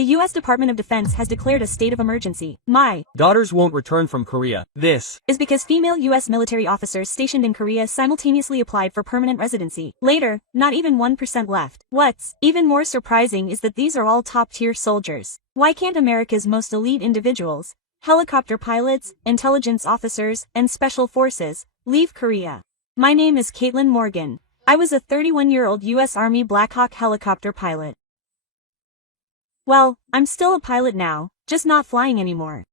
The U.S. Department of Defense has declared a state of emergency. My daughters won't return from Korea. This is because female U.S. military officers stationed in Korea simultaneously applied for permanent residency. Later, not even 1% left. What's even more surprising is that these are all top-tier soldiers. Why can't America's most elite individuals, helicopter pilots, intelligence officers, and special forces, leave Korea? My name is Caitlin Morgan. I was a 31-year-old U.S. Army Black Hawk helicopter pilot. Well, I'm still a pilot now, just not flying anymore.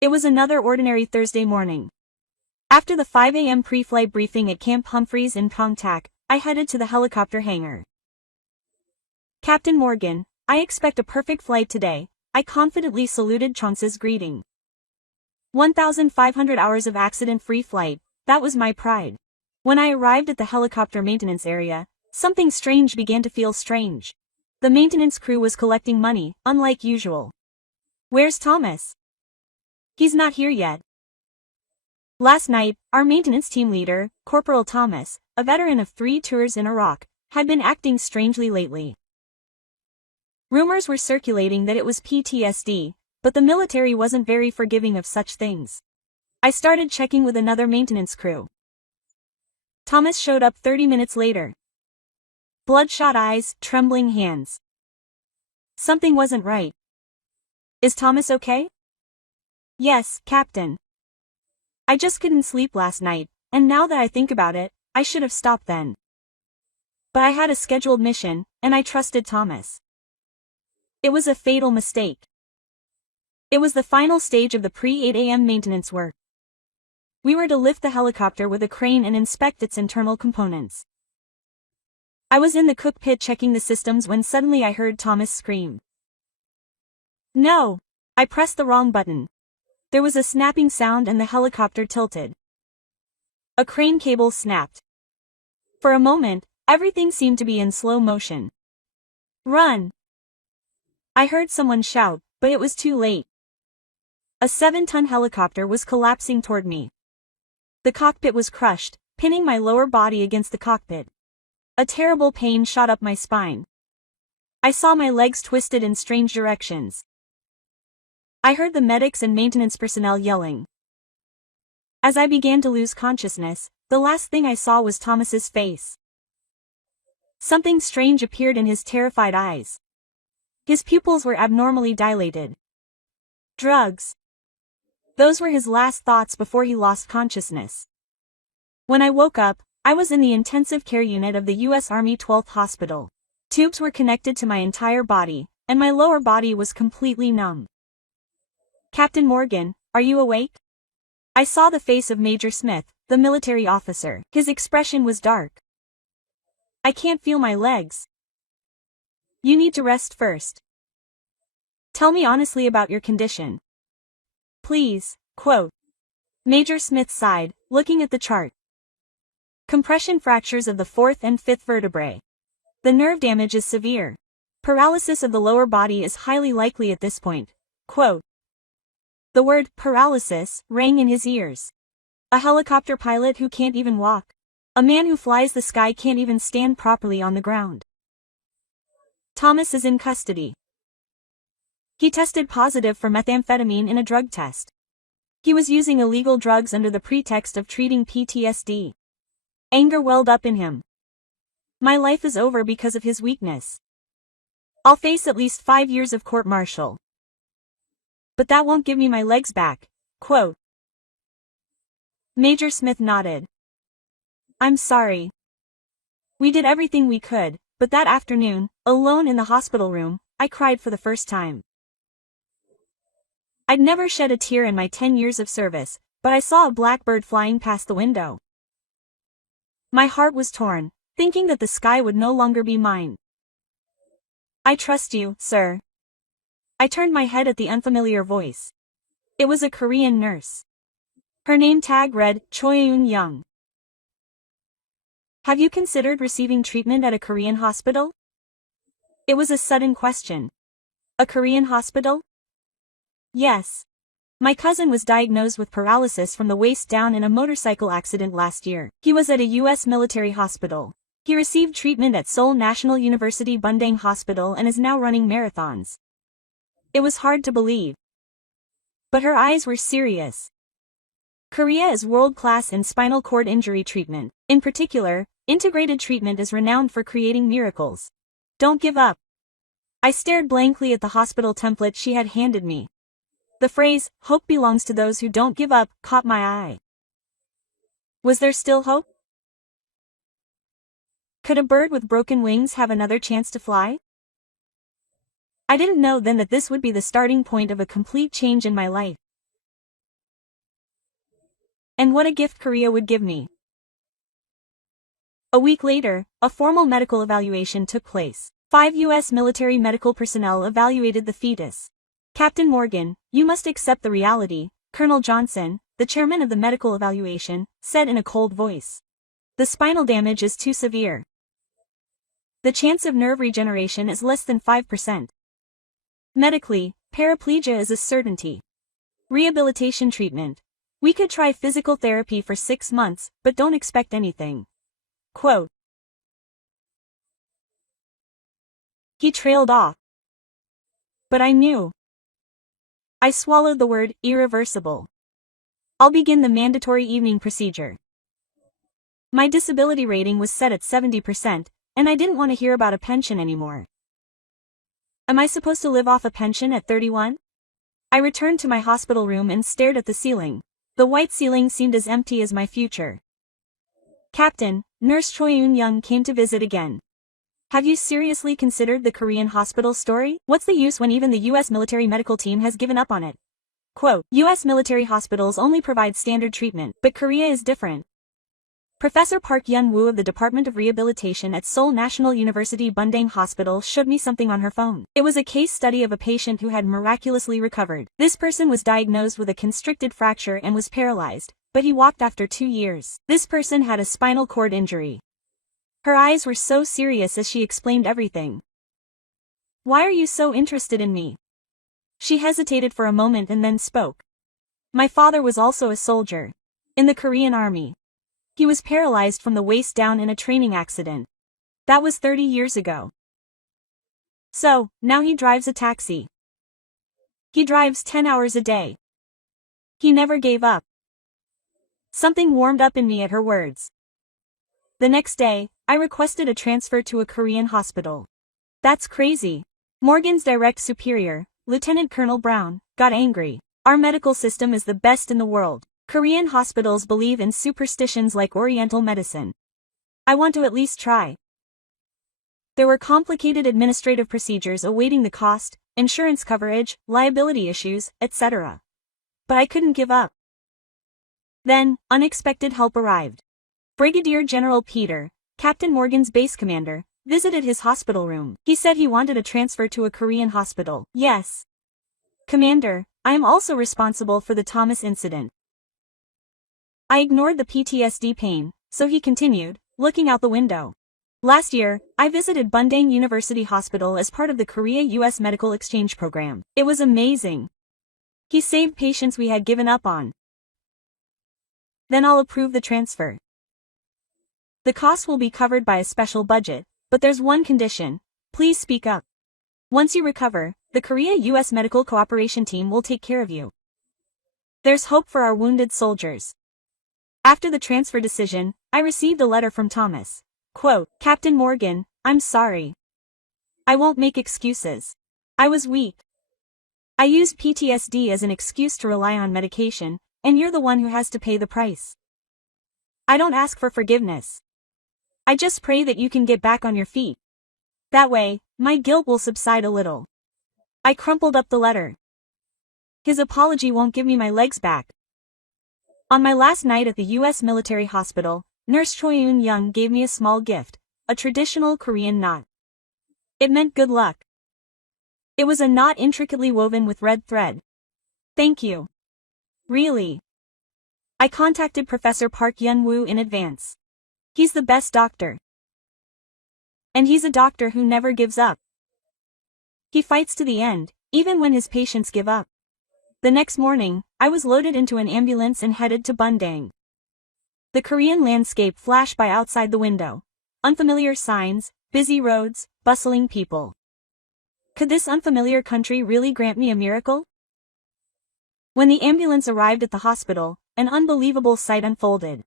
It was another ordinary Thursday morning. After the 5 a.m. pre-flight briefing at Camp Humphreys in Pyeongtaek, I headed to the helicopter hangar. Captain Morgan, I expect a perfect flight today, I confidently saluted Chonce's greeting. 1,500 hours of accident-free flight, that was my pride. When I arrived at the helicopter maintenance area, something strange began to feel strange. The maintenance crew was collecting money, unlike usual. Where's Thomas? He's not here yet. Last night, our maintenance team leader, Corporal Thomas, a veteran of 3 tours in Iraq, had been acting strangely lately. Rumors were circulating that it was PTSD, but the military wasn't very forgiving of such things. I started checking with another maintenance crew. Thomas showed up 30 minutes later. Bloodshot eyes, trembling hands. Something wasn't right. Is Thomas okay? Yes, Captain. I just couldn't sleep last night, and now that I think about it, I should have stopped then. But I had a scheduled mission, and I trusted Thomas. It was a fatal mistake. It was the final stage of the pre-8 a.m. maintenance work. We were to lift the helicopter with a crane and inspect its internal components. I was in the cockpit checking the systems when suddenly I heard Thomas scream. No! I pressed the wrong button. There was a snapping sound and the helicopter tilted. A crane cable snapped. For a moment, everything seemed to be in slow motion. Run! I heard someone shout, but it was too late. A 7-ton helicopter was collapsing toward me. The cockpit was crushed, pinning my lower body against the cockpit. A terrible pain shot up my spine. I saw my legs twisted in strange directions. I heard the medics and maintenance personnel yelling. As I began to lose consciousness, the last thing I saw was Thomas's face. Something strange appeared in his terrified eyes. His pupils were abnormally dilated. Drugs. Those were his last thoughts before he lost consciousness. When I woke up, I was in the intensive care unit of the U.S. Army 12th Hospital. Tubes were connected to my entire body, and my lower body was completely numb. Captain Morgan, are you awake? I saw the face of Major Smith, the military officer. His expression was dark. I can't feel my legs. You need to rest first. Tell me honestly about your condition. Please, quote. Major Smith sighed, looking at the chart. Compression fractures of the 4th and 5th vertebrae. The nerve damage is severe. Paralysis of the lower body is highly likely at this point. Quote. The word paralysis rang in his ears. A helicopter pilot who can't even walk. A man who flies the sky can't even stand properly on the ground. Thomas is in custody. He tested positive for methamphetamine in a drug test. He was using illegal drugs under the pretext of treating PTSD. Anger welled up in him. My life is over because of his weakness. I'll face at least 5 years of court-martial. But that won't give me my legs back, quote. Major Smith nodded. I'm sorry. We did everything we could, but that afternoon, alone in the hospital room, I cried for the first time. I'd never shed a tear in my 10 years of service, but I saw a blackbird flying past the window. My heart was torn, thinking that the sky would no longer be mine. I trust you, sir. I turned my head at the unfamiliar voice. It was a Korean nurse. Her name tag read, Choi-eun-young. Have you considered receiving treatment at a Korean hospital? It was a sudden question. A Korean hospital? Yes. My cousin was diagnosed with paralysis from the waist down in a motorcycle accident last year. He was at a U.S. military hospital. He received treatment at Seoul National University Bundang Hospital and is now running marathons. It was hard to believe. But her eyes were serious. Korea is world-class in spinal cord injury treatment. In particular, integrated treatment is renowned for creating miracles. Don't give up. I stared blankly at the hospital template she had handed me. The phrase, "Hope belongs to those who don't give up," caught my eye. Was there still hope? Could a bird with broken wings have another chance to fly? I didn't know then that this would be the starting point of a complete change in my life. And what a gift Korea would give me. A week later, a formal medical evaluation took place. 5 U.S. military medical personnel evaluated the fetus. "Captain Morgan, you must accept the reality," Colonel Johnson, the chairman of the medical evaluation, said in a cold voice. "The spinal damage is too severe. The chance of nerve regeneration is less than 5%. Medically, paraplegia is a certainty. Rehabilitation treatment. We could try physical therapy for 6 months, but don't expect anything." Quote. He trailed off. But I knew. I swallowed the word irreversible. "I'll begin the mandatory evening procedure." My disability rating was set at 70%, and I didn't want to hear about a pension anymore. Am I supposed to live off a pension at 31? I returned to my hospital room and stared at the ceiling. The white ceiling seemed as empty as my future. "Captain," Nurse Choi Eun-young came to visit again. "Have you seriously considered the Korean hospital story? What's the use when even the U.S. military medical team has given up on it?" Quote, "U.S. military hospitals only provide standard treatment, but Korea is different." Professor Park Yun-woo of the Department of Rehabilitation at Seoul National University Bundang Hospital showed me something on her phone. It was a case study of a patient who had miraculously recovered. This person was diagnosed with a constricted fracture and was paralyzed, but he walked after 2 years. This person had a spinal cord injury. Her eyes were so serious as she explained everything. "Why are you so interested in me?" She hesitated for a moment and then spoke. "My father was also a soldier. In the Korean army. He was paralyzed from the waist down in a training accident. That was 30 years ago. So, now he drives a taxi. He drives 10 hours a day. He never gave up." Something warmed up in me at her words. The next day, I requested a transfer to a Korean hospital. "That's crazy." Morgan's direct superior, Lieutenant Colonel Brown, got angry. "Our medical system is the best in the world. Korean hospitals believe in superstitions like Oriental medicine. I want to at least try." There were complicated administrative procedures awaiting the cost, insurance coverage, liability issues, etc. But I couldn't give up. Then, unexpected help arrived. Brigadier General Peter, Captain Morgan's base commander, visited his hospital room. He said he wanted a transfer to a Korean hospital. "Yes. Commander, I am also responsible for the Thomas incident." I ignored the PTSD pain, so he continued, looking out the window. "Last year, I visited Bundang University Hospital as part of the Korea-US Medical Exchange Program. It was amazing. He saved patients we had given up on." "Then I'll approve the transfer. The cost will be covered by a special budget, but there's one condition. Please speak up. Once you recover, the Korea-US Medical Cooperation Team will take care of you. There's hope for our wounded soldiers." After the transfer decision, I received a letter from Thomas. Quote, "Captain Morgan, I'm sorry. I won't make excuses. I was weak. I used PTSD as an excuse to rely on medication, and you're the one who has to pay the price. I don't ask for forgiveness. I just pray that you can get back on your feet. That way, my guilt will subside a little." I crumpled up the letter. His apology won't give me my legs back. On my last night at the U.S. military hospital, Nurse Choi Eun-young gave me a small gift, a traditional Korean knot. It meant good luck. It was a knot intricately woven with red thread. "Thank you. Really." I contacted Professor Park Yun-woo in advance. He's the best doctor. And he's a doctor who never gives up. He fights to the end, even when his patients give up. The next morning, I was loaded into an ambulance and headed to Bundang. The Korean landscape flashed by outside the window. Unfamiliar signs, busy roads, bustling people. Could this unfamiliar country really grant me a miracle? When the ambulance arrived at the hospital, an unbelievable sight unfolded.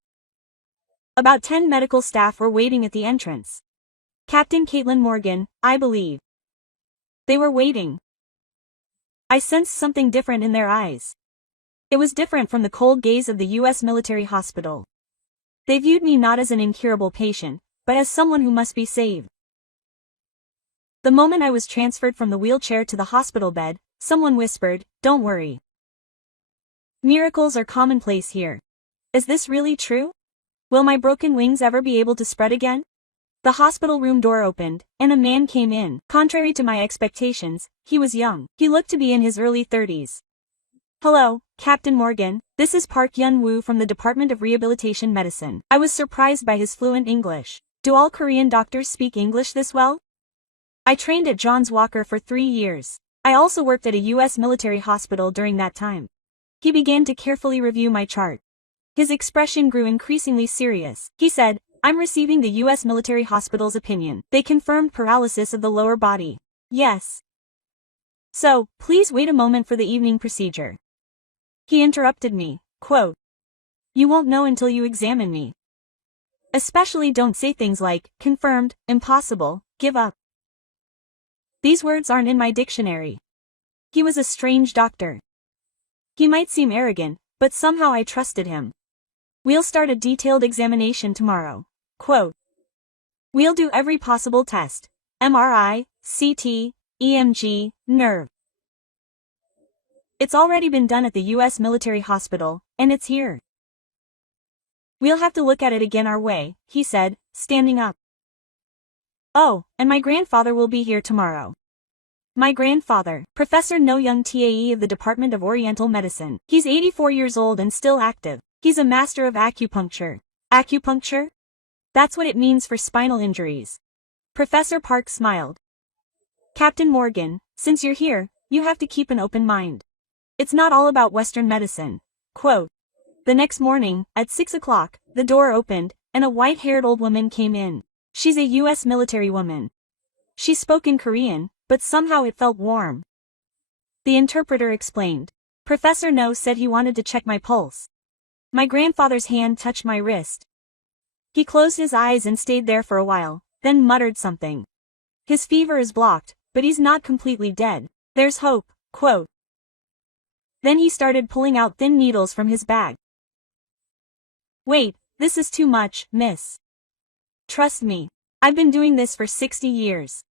About 10 medical staff were waiting at the entrance. Captain Caitlin Morgan, I believe. They were waiting. I sensed something different in their eyes. It was different from the cold gaze of the U.S. military hospital. They viewed me not as an incurable patient, but as someone who must be saved. The moment I was transferred from the wheelchair to the hospital bed, someone whispered, "Don't worry. Miracles are commonplace here. Is this really true? Will my broken wings ever be able to spread again?" The hospital room door opened, and a man came in. Contrary to my expectations, he was young. He looked to be in his early 30s. "Hello, Captain Morgan. This is Park Yun-woo from the Department of Rehabilitation Medicine." I was surprised by his fluent English. Do all Korean doctors speak English this well? I trained at Johns Walker for 3 years. I also worked at a U.S. military hospital during that time. He began to carefully review my chart. His expression grew increasingly serious. He said, "I'm receiving the U.S. military hospital's opinion. They confirmed paralysis of the lower body." "Yes. So, please wait a moment for the evening procedure." He interrupted me, quote, "You won't know until you examine me. Especially don't say things like, confirmed, impossible, give up. These words aren't in my dictionary." He was a strange doctor. He might seem arrogant, but somehow I trusted him. "We'll start a detailed examination tomorrow." Quote, "We'll do every possible test. MRI, CT, EMG, nerve. It's already been done at the U.S. military hospital, and it's here. We'll have to look at it again our way," he said, standing up. "Oh, and my grandfather will be here tomorrow." My grandfather, Professor No Young Tae of the Department of Oriental Medicine. He's 84 years old and still active. He's a master of acupuncture. Acupuncture? That's what it means for spinal injuries. Professor Park smiled. "Captain Morgan, since you're here, you have to keep an open mind. It's not all about Western medicine." Quote, the next morning, at 6 o'clock, the door opened, and a white-haired old woman came in. She's a U.S. military woman. She spoke in Korean, but somehow it felt warm. The interpreter explained. Professor No said he wanted to check my pulse. My grandfather's hand touched my wrist. He closed his eyes and stayed there for a while, then muttered something. "His fever is blocked, but he's not completely dead. There's hope." Quote. Then he started pulling out thin needles from his bag. "Wait, this is too much, miss. Trust me. I've been doing this for 60 years.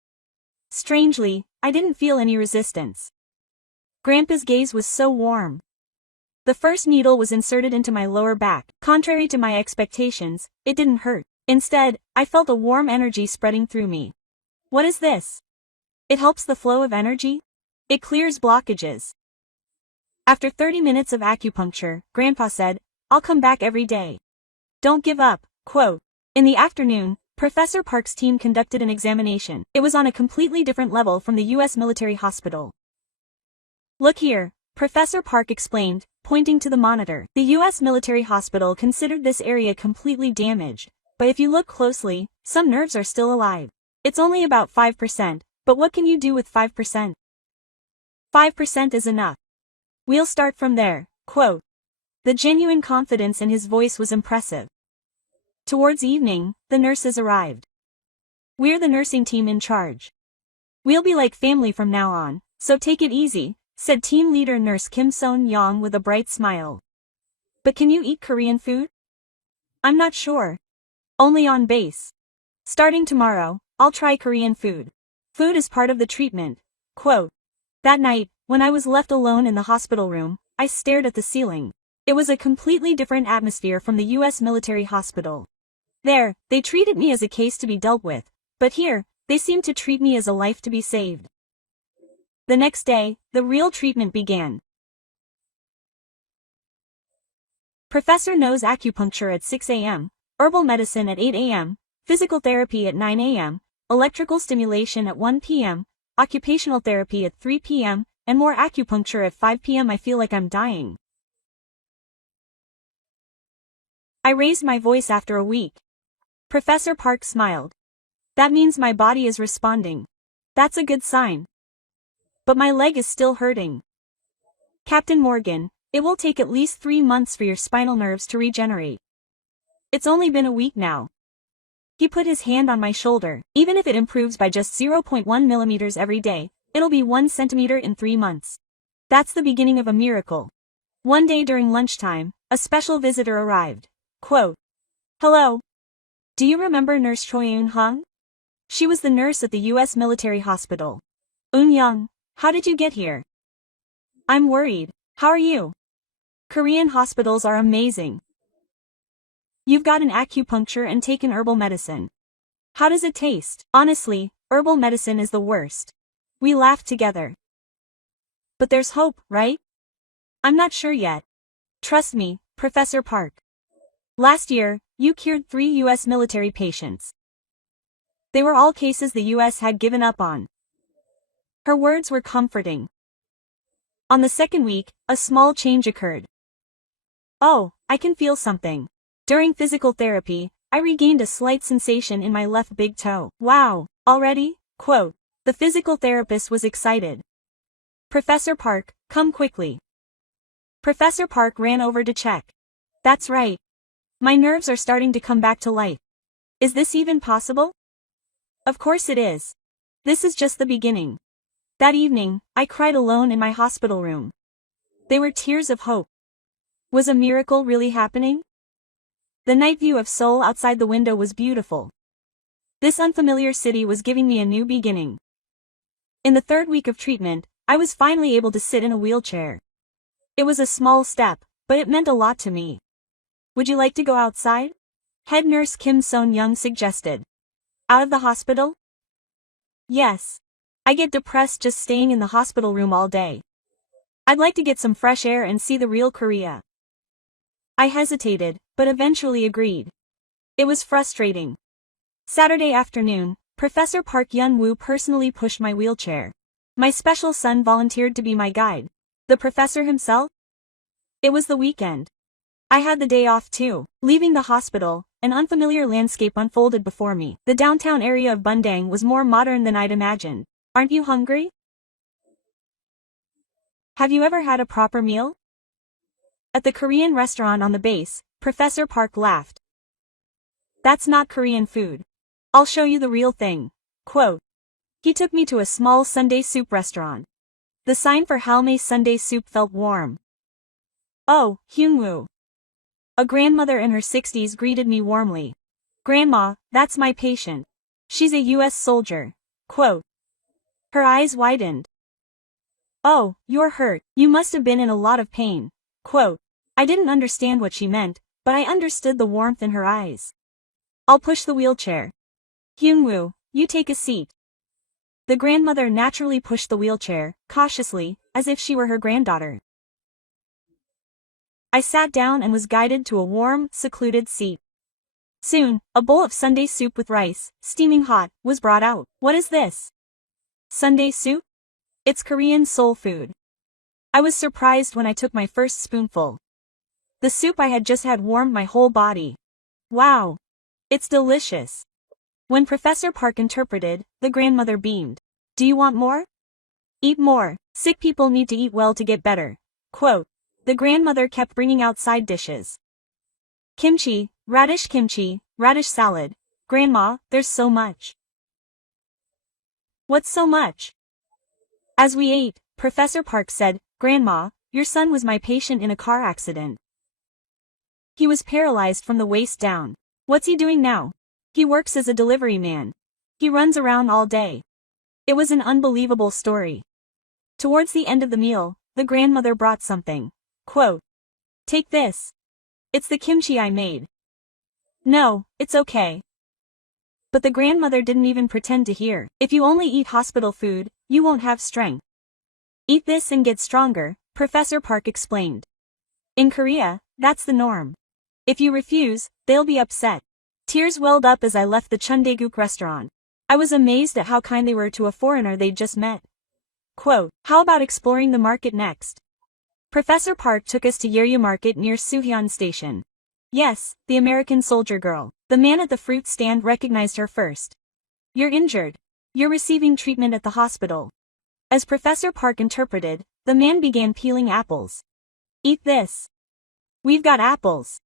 Strangely, I didn't feel any resistance. Grandpa's gaze was so warm. The first needle was inserted into my lower back. Contrary to my expectations, it didn't hurt. Instead, I felt a warm energy spreading through me. What is this? It helps the flow of energy? It clears blockages. After 30 minutes of acupuncture, Grandpa said, "I'll come back every day. Don't give up." Quote. In the afternoon, Professor Park's team conducted an examination. It was on a completely different level from the U.S. military hospital. "Look here," Professor Park explained, pointing to the monitor. The U.S. military hospital considered this area completely damaged, but if you look closely, some nerves are still alive. It's only about 5%, but what can you do with 5%? 5% is enough. We'll start from there." Quote. The genuine confidence in his voice was impressive. Towards evening, the nurses arrived. "We're the nursing team in charge. We'll be like family from now on, so take it easy," said team leader nurse Kim Son-young with a bright smile. "But can you eat Korean food?" "I'm not sure. Only on base. Starting tomorrow, I'll try Korean food. Food is part of the treatment." Quote. That night, when I was left alone in the hospital room, I stared at the ceiling. It was a completely different atmosphere from the U.S. military hospital. There, they treated me as a case to be dealt with, but here, they seemed to treat me as a life to be saved. The next day, the real treatment began. Professor No's acupuncture at 6 a.m., herbal medicine at 8 a.m., physical therapy at 9 a.m., electrical stimulation at 1 p.m., occupational therapy at 3 p.m., and more acupuncture at 5 p.m. I feel like I'm dying. I raised my voice after a week. Professor Park smiled. That means my body is responding. That's a good sign. But my leg is still hurting. Captain Morgan, it will take at least 3 months for your spinal nerves to regenerate. It's only been a week now. He put his hand on my shoulder. Even if it improves by just 0.1 millimeters every day, it'll be 1 centimeter in 3 months. That's the beginning of a miracle. One day during lunchtime, a special visitor arrived. Quote, "Hello. Do you remember Nurse Choi Eun-hong? She was the nurse at the U.S. military hospital. Eun-young, how did you get here? I'm worried. How are you? Korean hospitals are amazing. You've got an acupuncture and taken herbal medicine. How does it taste? Honestly, herbal medicine is the worst." We laughed together. But there's hope, right? I'm not sure yet. Trust me, Professor Park. Last year, you cured 3 U.S. military patients. They were all cases the U.S. had given up on. Her words were comforting. On the second week, a small change occurred. Oh, I can feel something. During physical therapy, I regained a slight sensation in my left big toe. Wow, already? Quote. The physical therapist was excited. Professor Park, come quickly. Professor Park ran over to check. That's right. My nerves are starting to come back to life. Is this even possible? Of course it is. This is just the beginning. That evening, I cried alone in my hospital room. They were tears of hope. Was a miracle really happening? The night view of Seoul outside the window was beautiful. This unfamiliar city was giving me a new beginning. In the 3rd week of treatment, I was finally able to sit in a wheelchair. It was a small step, but it meant a lot to me. Would you like to go outside? Head nurse Kim Son-young suggested. Out of the hospital? Yes. I get depressed just staying in the hospital room all day. I'd like to get some fresh air and see the real Korea. I hesitated, but eventually agreed. It was frustrating. Saturday afternoon, Professor Park Yun-woo personally pushed my wheelchair. My special son volunteered to be my guide. The professor himself? It was the weekend. I had the day off too. Leaving the hospital, an unfamiliar landscape unfolded before me. The downtown area of Bundang was more modern than I'd imagined. Aren't you hungry? Have you ever had a proper meal? At the Korean restaurant on the base, Professor Park laughed. That's not Korean food. I'll show you the real thing. Quote. He took me to a small Sunday soup restaurant. The sign for Halmay Sunday soup felt warm. Oh, Hyungwoo. A grandmother in her 60s greeted me warmly. Grandma, that's my patient. She's a U.S. soldier. Quote. Her eyes widened. Oh, you're hurt. You must have been in a lot of pain. Quote. I didn't understand what she meant, but I understood the warmth in her eyes. I'll push the wheelchair. Hyungwoo, you take a seat. The grandmother naturally pushed the wheelchair, cautiously, as if she were her granddaughter. I sat down and was guided to a warm, secluded seat. Soon, a bowl of Sunday soup with rice, steaming hot, was brought out. What is this? Sunday soup? It's Korean soul food. I was surprised when I took my first spoonful. The soup I had just had warmed my whole body. Wow! It's delicious. When Professor Park interpreted, the grandmother beamed. Do you want more? Eat more. Sick people need to eat well to get better. Quote. The grandmother kept bringing out side dishes. Kimchi, radish salad. Grandma, there's so much. What's so much? As we ate, Professor Park said, Grandma, your son was my patient in a car accident. He was paralyzed from the waist down. What's he doing now? He works as a delivery man. He runs around all day. It was an unbelievable story. Towards the end of the meal, the grandmother brought something. Quote. Take this. It's the kimchi I made. No, it's okay. But the grandmother didn't even pretend to hear. If you only eat hospital food, you won't have strength. Eat this and get stronger, Professor Park explained. In Korea, that's the norm. If you refuse, they'll be upset. Tears welled up as I left the Chundaeguk restaurant. I was amazed at how kind they were to a foreigner they'd just met. Quote, how about exploring the market next? Professor Park took us to Yeryu Market near Suhyun Station. Yes, the American soldier girl. The man at the fruit stand recognized her first. "You're injured. You're receiving treatment at the hospital." As Professor Park interpreted, the man began peeling apples. "Eat this. We've got apples."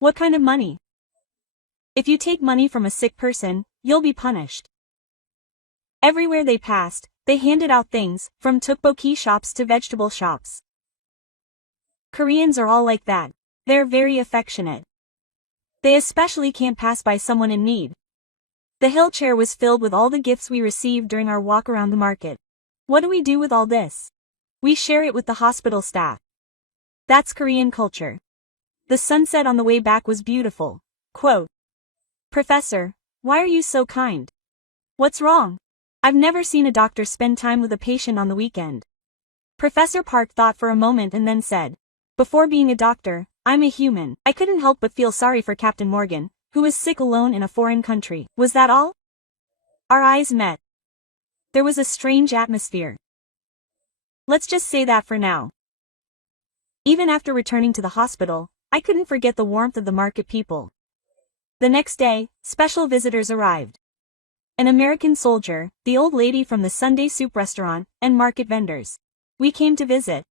"What kind of money?" "If you take money from a sick person, you'll be punished." Everywhere they passed, they handed out things, from tteokbokki shops to vegetable shops. Koreans are all like that. They're very affectionate. They especially can't pass by someone in need. The hill chair was filled with all the gifts we received during our walk around the market. What do we do with all this? We share it with the hospital staff. That's Korean culture. The sunset on the way back was beautiful. Quote, "Professor, why are you so kind? What's wrong? I've never seen a doctor spend time with a patient on the weekend." Professor Park thought for a moment and then said, "Before being a doctor, I'm a human. I couldn't help but feel sorry for Captain Morgan, who was sick alone in a foreign country." Was that all? Our eyes met. There was a strange atmosphere. Let's just say that for now. Even after returning to the hospital, I couldn't forget the warmth of the market people. The next day, special visitors arrived. An American soldier, the old lady from the Sunday soup restaurant, and market vendors. We came to visit.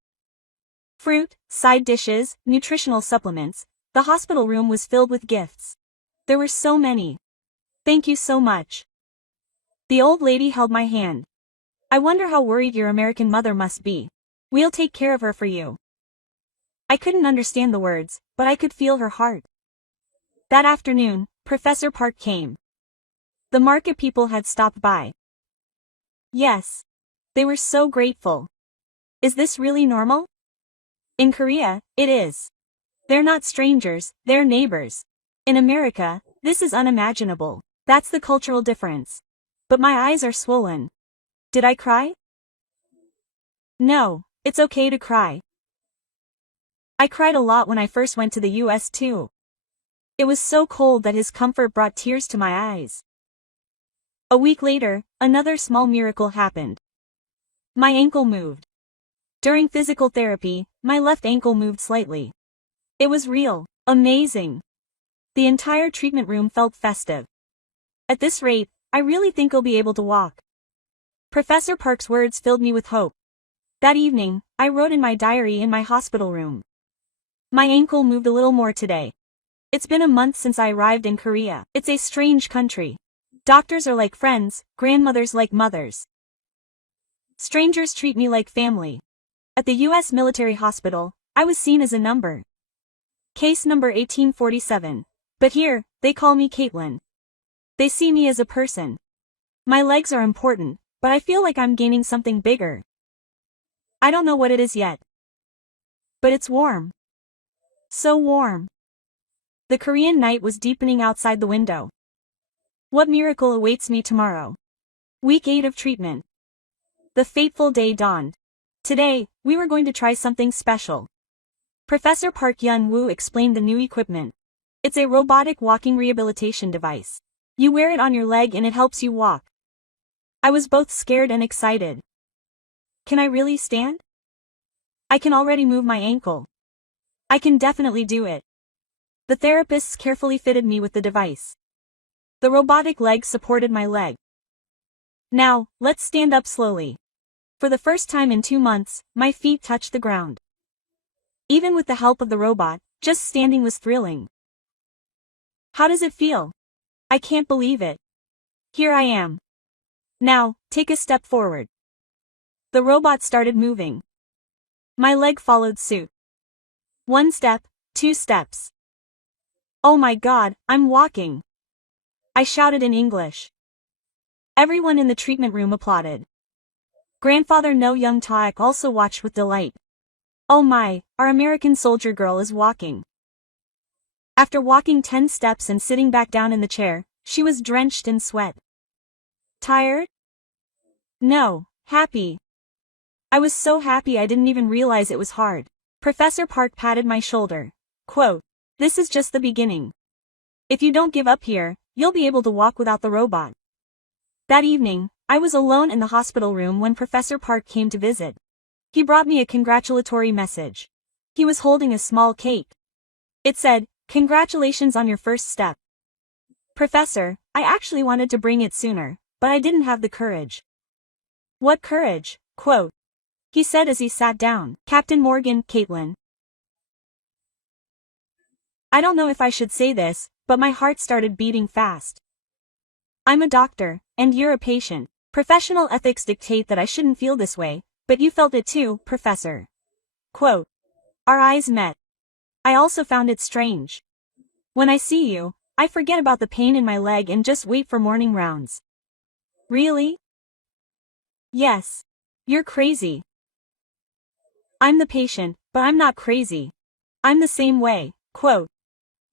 Fruit, side dishes, nutritional supplements. The hospital room was filled with gifts. There were so many. "Thank you so much." The old lady held my hand. "I wonder how worried your American mother must be. We'll take care of her for you." I couldn't understand the words, but I could feel her heart. That afternoon, Professor Park came. The market people had stopped by. Yes. They were so grateful. Is this really normal? In Korea, it is. They're not strangers, they're neighbors. In America, this is unimaginable. That's the cultural difference. But my eyes are swollen. Did I cry? No, it's okay to cry. I cried a lot when I first went to the US too. It was so cold that his comfort brought tears to my eyes. A week later, another small miracle happened. My ankle moved. During physical therapy, my left ankle moved slightly. It was real, amazing. The entire treatment room felt festive. At this rate, I really think I'll be able to walk. Professor Park's words filled me with hope. That evening, I wrote in my diary in my hospital room. My ankle moved a little more today. It's been a month since I arrived in Korea. It's a strange country. Doctors are like friends, grandmothers like mothers. Strangers treat me like family. At the U.S. military hospital, I was seen as a number. Case number 1847. But here, they call me Caitlin. They see me as a person. My legs are important, but I feel like I'm gaining something bigger. I don't know what it is yet. But it's warm. So warm. The Korean night was deepening outside the window. What miracle awaits me tomorrow? Week 8 of treatment. The fateful day dawned. Today, we were going to try something special. Professor Park Yun-woo explained the new equipment. It's a robotic walking rehabilitation device. You wear it on your leg and it helps you walk. I was both scared and excited. Can I really stand? I can already move my ankle. I can definitely do it. The therapists carefully fitted me with the device. The robotic leg supported my leg. Now, let's stand up slowly. For the first time in 2 months, my feet touched the ground. Even with the help of the robot, just standing was thrilling. How does it feel? I can't believe it. Here I am. Now, take a step forward. The robot started moving. My leg followed suit. 1 step, 2 steps. Oh my God, I'm walking. I shouted in English. Everyone in the treatment room applauded. Grandfather No Young Taek also watched with delight. Oh my, our American soldier girl is walking. After walking 10 steps and sitting back down in the chair, she was drenched in sweat. Tired? No, happy. I was so happy I didn't even realize it was hard. Professor Park patted my shoulder. Quote, "This is just the beginning. If you don't give up here, you'll be able to walk without the robot." That evening, I was alone in the hospital room when Professor Park came to visit. He brought me a congratulatory message. He was holding a small cake. It said, "Congratulations on your first step. Professor, I actually wanted to bring it sooner, but I didn't have the courage. What courage? Quote. He said as he sat down. Captain Morgan, Caitlin. I don't know if I should say this, but my heart started beating fast. I'm a doctor, and you're a patient. Professional ethics dictate that I shouldn't feel this way, but you felt it too, Professor. Quote. Our eyes met. I also found it strange. When I see you, I forget about the pain in my leg and just wait for morning rounds. Really? Yes. You're crazy. I'm the patient, but I'm not crazy. I'm the same way. Quote.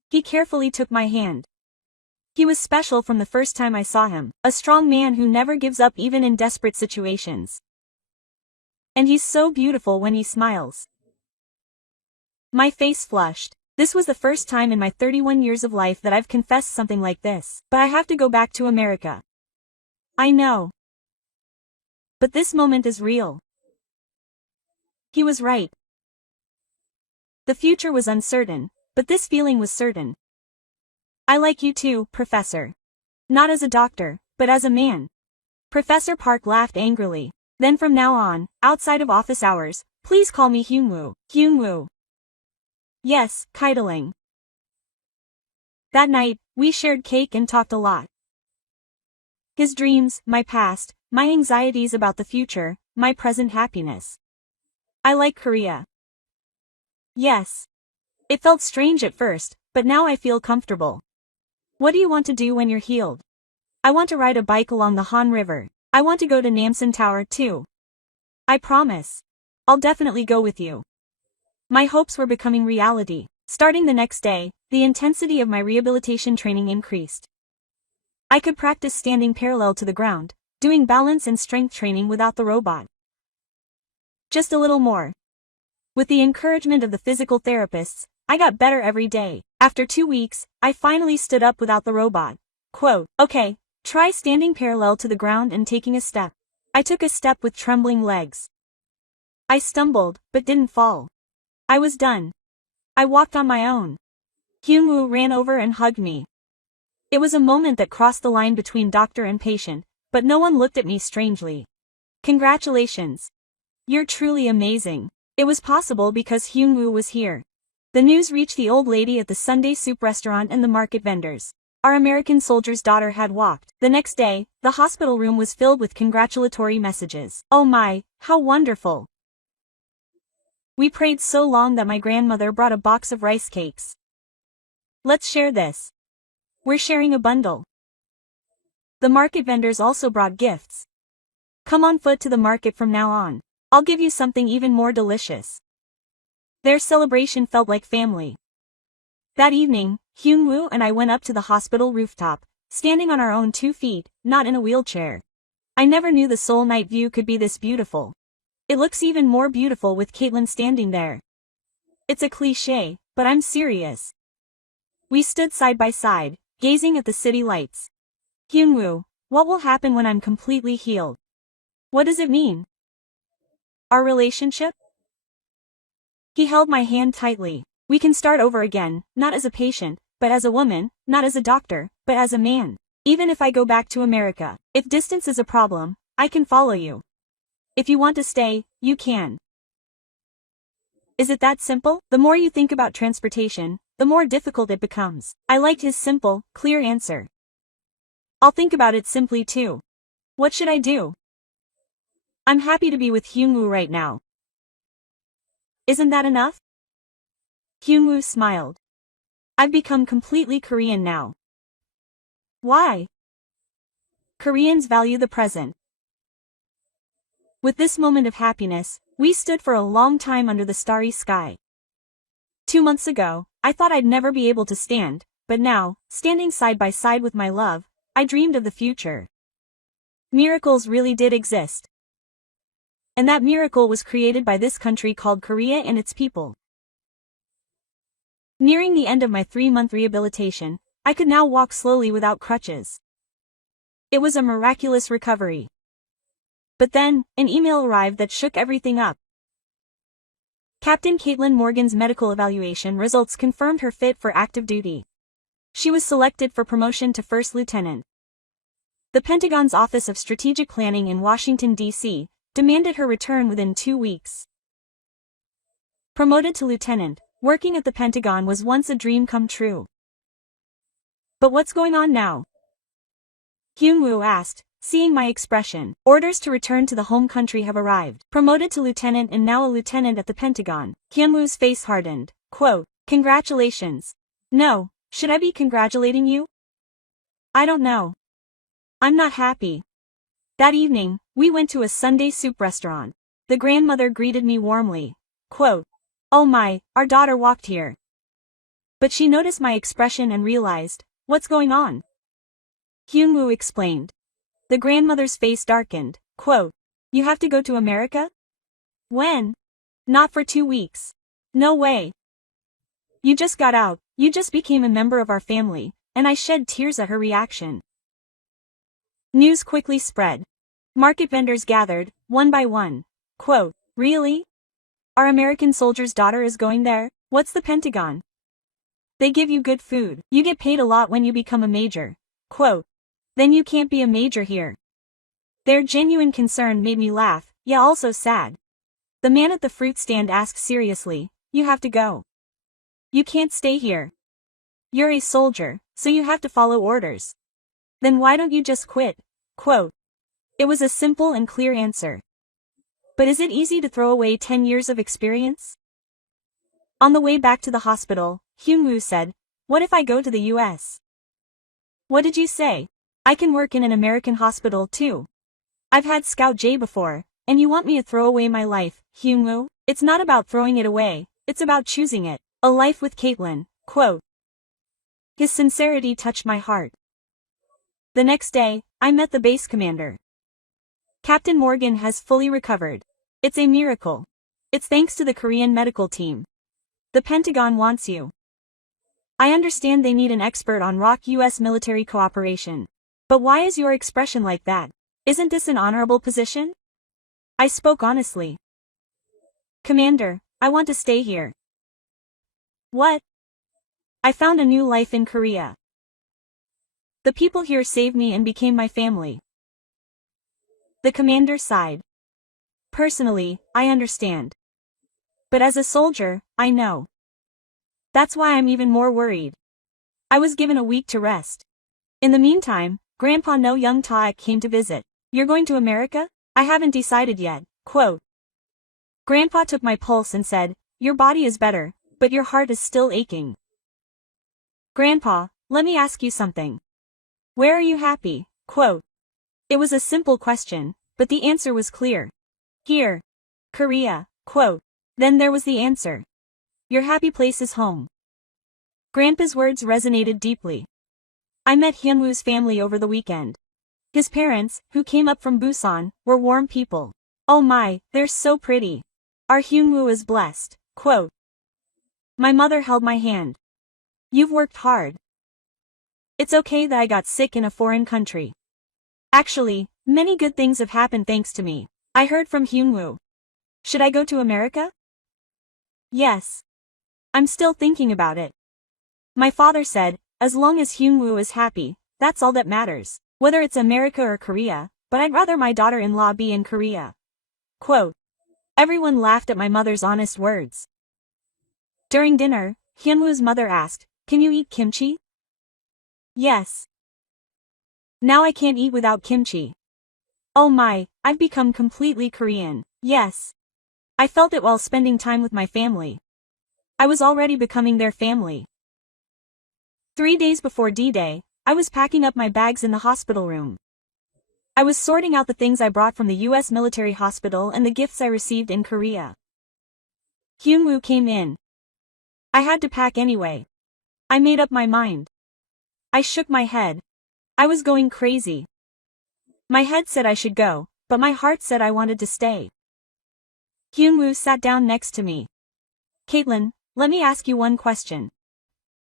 He carefully took my hand. He was special from the first time I saw him, a strong man who never gives up even in desperate situations. And he's so beautiful when he smiles. My face flushed. This was the first time in my 31 years of life that I've confessed something like this. But I have to go back to America. I know. But this moment is real. He was right. The future was uncertain, but this feeling was certain. I like you too, Professor. Not as a doctor, but as a man. Professor Park laughed angrily. Then from now on, outside of office hours, please call me Hyunwoo. Hyunwoo. Yes, Keideling. That night, we shared cake and talked a lot. His dreams, my past, my anxieties about the future, my present happiness. I like Korea. Yes. It felt strange at first, but now I feel comfortable. What do you want to do when you're healed? I want to ride a bike along the Han River. I want to go to Namsan Tower too. I promise. I'll definitely go with you. My hopes were becoming reality. Starting the next day, the intensity of my rehabilitation training increased. I could practice standing parallel to the ground, doing balance and strength training without the robot. Just a little more. With the encouragement of the physical therapists, I got better every day. After 2 weeks, I finally stood up without the robot. Quote, okay, try standing parallel to the ground and taking a step. I took a step with trembling legs. I stumbled, but didn't fall. I was done. I walked on my own. Hyunwoo ran over and hugged me. It was a moment that crossed the line between doctor and patient, but no one looked at me strangely. Congratulations. You're truly amazing. It was possible because Hyunwoo was here. The news reached the old lady at the Sunday soup restaurant and the market vendors. Our American soldier's daughter had walked. The next day, the hospital room was filled with congratulatory messages. Oh my, how wonderful. We prayed so long that my grandmother brought a box of rice cakes. Let's share this. We're sharing a bundle. The market vendors also brought gifts. Come on foot to the market from now on. I'll give you something even more delicious. Their celebration felt like family. That evening, Hyunwoo and I went up to the hospital rooftop, standing on our own 2 feet, not in a wheelchair. I never knew the Seoul night view could be this beautiful. It looks even more beautiful with Caitlin standing there. It's a cliché, but I'm serious. We stood side by side, gazing at the city lights. Hyunwoo, what will happen when I'm completely healed? What does it mean? Our relationship? He held my hand tightly. We can start over again, not as a patient, but as a woman, not as a doctor, but as a man. Even if I go back to America, if distance is a problem, I can follow you. If you want to stay, you can. Is it that simple? The more you think about transportation, the more difficult it becomes. I liked his simple, clear answer. I'll think about it simply too. What should I do? I'm happy to be with Hyunwoo right now. Isn't that enough? Hyunwoo smiled. I've become completely Korean now. Why? Koreans value the present. With this moment of happiness, we stood for a long time under the starry sky. 2 months ago, I thought I'd never be able to stand, but now, standing side by side with my love, I dreamed of the future. Miracles really did exist. And that miracle was created by this country called Korea and its people. Nearing the end of my 3-month rehabilitation, I could now walk slowly without crutches. It was a miraculous recovery. But then, an email arrived that shook everything up. Captain Caitlin Morgan's medical evaluation results confirmed her fit for active duty. She was selected for promotion to first lieutenant. The Pentagon's Office of Strategic Planning in Washington, D.C., demanded her return within 2 weeks. Promoted to lieutenant, working at the Pentagon was once a dream come true. But what's going on now? Hyun-woo asked, seeing my expression. Orders to return to the home country have arrived. Promoted to lieutenant and now a lieutenant at the Pentagon. Hyun-woo's face hardened. Quote, congratulations. No, should I be congratulating you? I don't know. I'm not happy. That evening, we went to a Sunday soup restaurant. The grandmother greeted me warmly. Quote, oh my, our daughter walked here. But she noticed my expression and realized, what's going on? Hyun-woo explained. The grandmother's face darkened. Quote, you have to go to America? When? Not for 2 weeks. No way. You just got out, you just became a member of our family, and I shed tears at her reaction. News quickly spread. Market vendors gathered, one by one. Quote, really? Our American soldier's daughter is going there? What's the Pentagon? They give you good food. You get paid a lot when you become a major. Quote, then you can't be a major here. Their genuine concern made me laugh, yet also sad. The man at the fruit stand asked seriously, you have to go. You can't stay here. You're a soldier, so you have to follow orders. Then why don't you just quit? Quote, it was a simple and clear answer. But is it easy to throw away 10 years of experience? On the way back to the hospital, Hyun-woo said, what if I go to the US? What did you say? I can work in an American hospital too. I've had Scout J before, and you want me to throw away my life, Hyun-woo? It's not about throwing it away, it's about choosing it. A life with Caitlin, quote. His sincerity touched my heart. The next day, I met the base commander. Captain Morgan has fully recovered. It's a miracle. It's thanks to the Korean medical team. The Pentagon wants you. I understand they need an expert on ROK-US military cooperation. But why is your expression like that? Isn't this an honorable position? I spoke honestly. Commander, I want to stay here. What? I found a new life in Korea. The people here saved me and became my family. The commander sighed. Personally, I understand. But as a soldier, I know. That's why I'm even more worried. I was given a week to rest. In the meantime, Grandpa No Young Taek came to visit. You're going to America? I haven't decided yet, quote. Grandpa took my pulse and said, your body is better, but your heart is still aching. Grandpa, let me ask you something. Where are you happy? Quote. It was a simple question, but the answer was clear. Here. Korea, quote. Then there was the answer. Your happy place is home. Grandpa's words resonated deeply. I met Hyun-woo's family over the weekend. His parents, who came up from Busan, were warm people. Oh my, they're so pretty. Our Hyun-woo is blessed, quote. My mother held my hand. You've worked hard. It's okay that I got sick in a foreign country. Actually, many good things have happened thanks to me. I heard from Hyun-woo. Should I go to America? Yes. I'm still thinking about it. My father said, as long as Hyun-woo is happy, that's all that matters. Whether it's America or Korea, but I'd rather my daughter-in-law be in Korea. Quote. Everyone laughed at my mother's honest words. During dinner, Hyun-woo's mother asked, can you eat kimchi? Yes. Now I can't eat without kimchi. Oh my, I've become completely Korean. Yes. I felt it while spending time with my family. I was already becoming their family. 3 days before D-Day, I was packing up my bags in the hospital room. I was sorting out the things I brought from the US military hospital and the gifts I received in Korea. Hyun-woo came in. I had to pack anyway. I made up my mind. I shook my head. I was going crazy. My head said I should go, but my heart said I wanted to stay. Hyun-woo sat down next to me. Caitlin, let me ask you one question.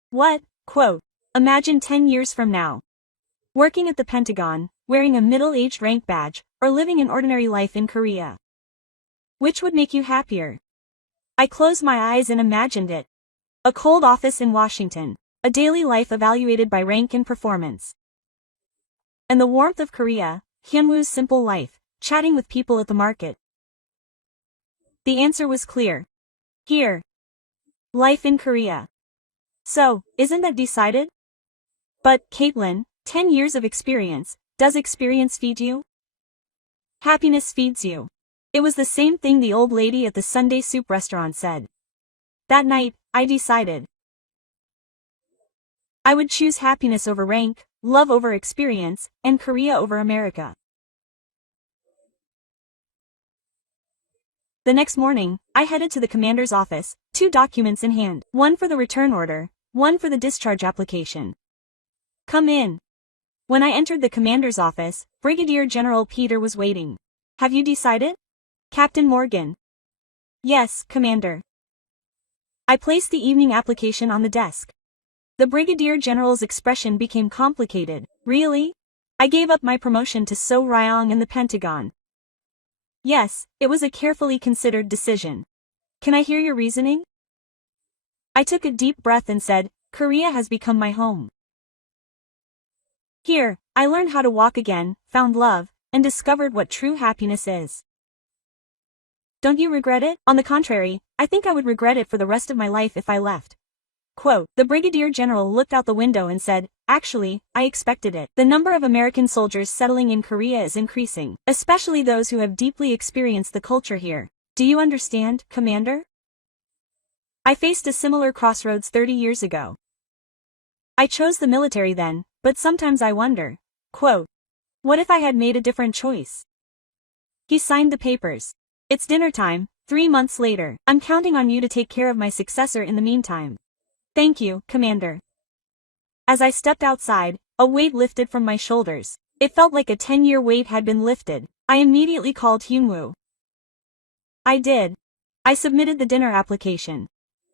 What? Quote. Imagine 10 years from now. Working at the Pentagon, wearing a middle-aged rank badge, or living an ordinary life in Korea. Which would make you happier? I closed my eyes and imagined it. A cold office in Washington. a daily life evaluated by rank and performance. And the warmth of Korea, Hyunwoo's simple life, chatting with people at the market. The answer was clear. Here. Life in Korea. So, isn't that decided? But, Caitlin, 10 years of experience, does experience feed you? Happiness feeds you. It was the same thing the old lady at the Sunday soup restaurant said. That night, I decided I would choose happiness over rank, love over experience, and Korea over America. The next morning, I headed to the commander's office, 2 documents in hand, one for the return order, one for the discharge application. Come in. When I entered the commander's office, Brigadier General Peter was waiting. Have you decided? Captain Morgan. Yes, Commander. I placed the evening application on the desk. The Brigadier General's expression became complicated. Really? I gave up my promotion to So Ryong in the Pentagon. Yes, it was a carefully considered decision. Can I hear your reasoning? I took a deep breath and said, Korea has become my home. Here, I learned how to walk again, found love, and discovered what true happiness is. Don't you regret it? On the contrary, I think I would regret it for the rest of my life if I left. Quote, the Brigadier General looked out the window and said, actually, I expected it. The number of American soldiers settling in Korea is increasing, especially those who have deeply experienced the culture here. Do you understand, Commander? I faced a similar crossroads 30 years ago. I chose the military then, but sometimes I wonder, quote, what if I had made a different choice? He signed the papers. It's dinner time, 3 months later. I'm counting on you to take care of my successor in the meantime. Thank you, Commander. As I stepped outside, a weight lifted from my shoulders. It felt like a 10-year weight had been lifted. I immediately called Hyunwoo. I did. I submitted the dinner application.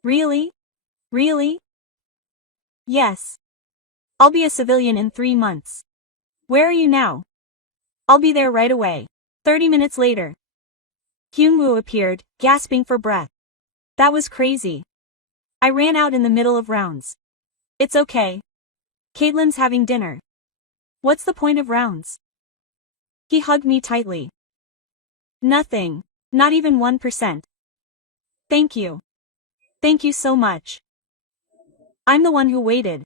Really? Really? Yes. I'll be a civilian in 3 months. Where are you now? I'll be there right away. 30 minutes later. Hyunwoo appeared, gasping for breath. That was crazy. I ran out in the middle of rounds. It's okay. Caitlin's having dinner. What's the point of rounds? He hugged me tightly. Nothing. Not even 1%. Thank you. Thank you so much. I'm the one who waited.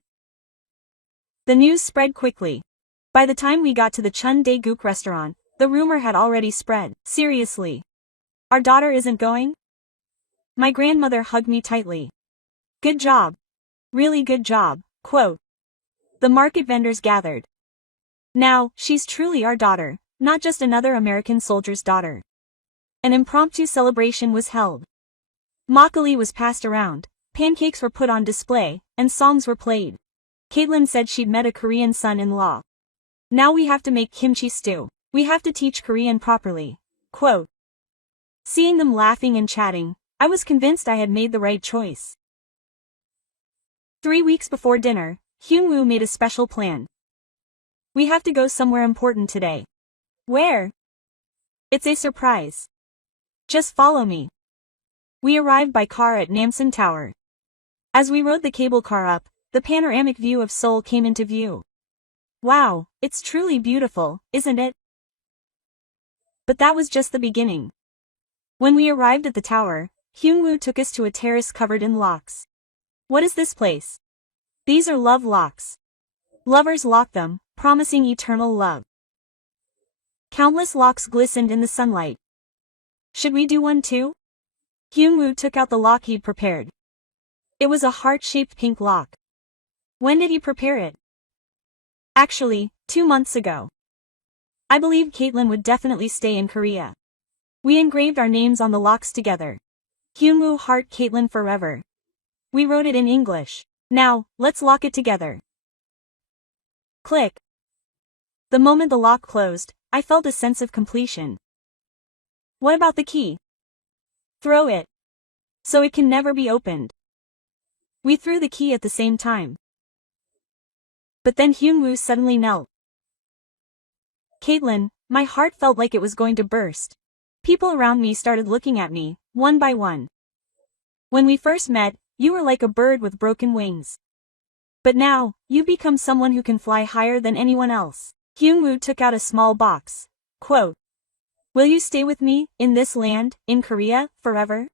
The news spread quickly. By the time we got to the Chun Dae-guk restaurant, the rumor had already spread. Seriously. Our daughter isn't going? My grandmother hugged me tightly. Good job. Really good job, quote. The market vendors gathered. Now, she's truly our daughter, not just another American soldier's daughter. An impromptu celebration was held. Makgeolli was passed around, pancakes were put on display, and songs were played. Caitlin said she'd met a Korean son-in-law. Now we have to make kimchi stew. We have to teach Korean properly, quote. Seeing them laughing and chatting, I was convinced I had made the right choice. 3 weeks before dinner, Hyunwoo made a special plan. We have to go somewhere important today. Where? It's a surprise. Just follow me. We arrived by car at Namsan Tower. As we rode the cable car up, the panoramic view of Seoul came into view. Wow, it's truly beautiful, isn't it? But that was just the beginning. When we arrived at the tower, Hyunwoo took us to a terrace covered in locks. What is this place? These are love locks. Lovers lock them, promising eternal love. Countless locks glistened in the sunlight. Should we do one too? Hyunwoo took out the lock he'd prepared. It was a heart-shaped pink lock. When did he prepare it? Actually, 2 months ago. I believed Caitlin would definitely stay in Korea. We engraved our names on the locks together. Hyunwoo heart Caitlin forever. We wrote it in English. Now, let's lock it together. Click. The moment the lock closed, I felt a sense of completion. What about the key? Throw it. So it can never be opened. We threw the key at the same time. But then Hyunwoo suddenly knelt. Caitlin, my heart felt like it was going to burst. People around me started looking at me, one by one. When we first met, you were like a bird with broken wings. But now, you become someone who can fly higher than anyone else. Hyungwoo took out a small box. Quote, will you stay with me, in this land, in Korea, forever?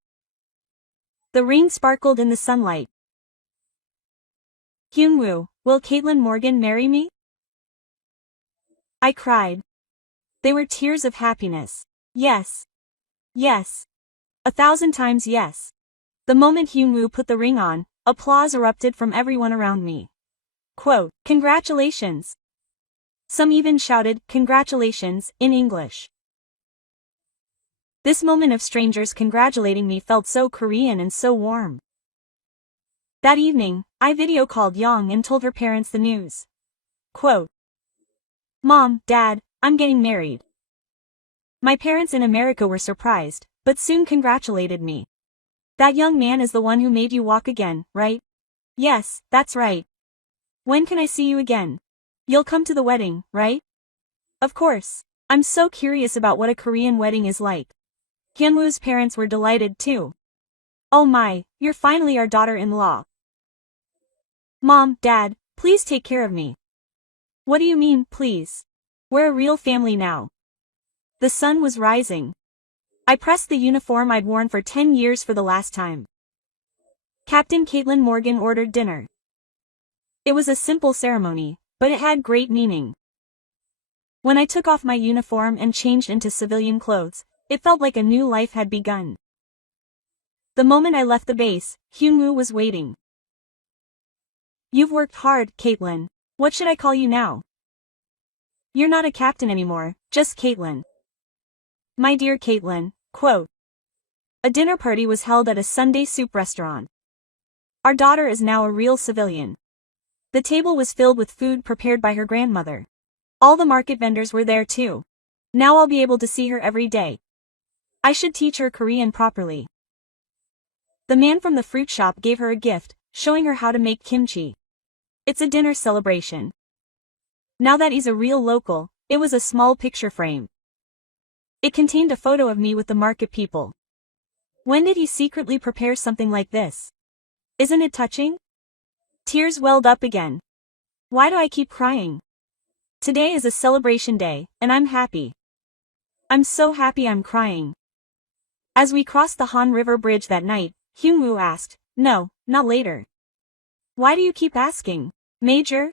The ring sparkled in the sunlight. Hyungwoo, will Caitlin Morgan marry me? I cried. They were tears of happiness. Yes. Yes. 1,000 times yes. The moment Hyungwoo put the ring on, applause erupted from everyone around me. Quote, congratulations. Some even shouted, congratulations, in English. This moment of strangers congratulating me felt so Korean and so warm. That evening, I video called Young and told her parents the news. Quote, Mom, Dad, I'm getting married. My parents in America were surprised, but soon congratulated me. That young man is the one who made you walk again, right? Yes, that's right. When can I see you again? You'll come to the wedding, right? Of course. I'm so curious about what a Korean wedding is like. Hyunwoo's parents were delighted too. Oh my, you're finally our daughter-in-law. Mom, Dad, please take care of me. What do you mean, please? We're a real family now. The sun was rising. I pressed the uniform I'd worn for 10 years for the last time. Captain Caitlin Morgan ordered dinner. It was a simple ceremony, but it had great meaning. When I took off my uniform and changed into civilian clothes, it felt like a new life had begun. The moment I left the base, Hyungwoo was waiting. You've worked hard, Caitlin. What should I call you now? You're not a captain anymore, just Caitlin. My dear Caitlin, quote. A dinner party was held at a Sunday soup restaurant. Our daughter is now a real civilian. The table was filled with food prepared by her grandmother. All the market vendors were there too. Now I'll be able to see her every day. I should teach her Korean properly. The man from the fruit shop gave her a gift, showing her how to make kimchi. It's a dinner celebration. Now that he's a real local, it was a small picture frame. It contained a photo of me with the market people. When did he secretly prepare something like this? Isn't it touching? Tears welled up again. Why do I keep crying? Today is a celebration day, and I'm happy. I'm so happy I'm crying. As we crossed the Han River Bridge that night, Hyungwoo asked, no, not later. Why do you keep asking? Major?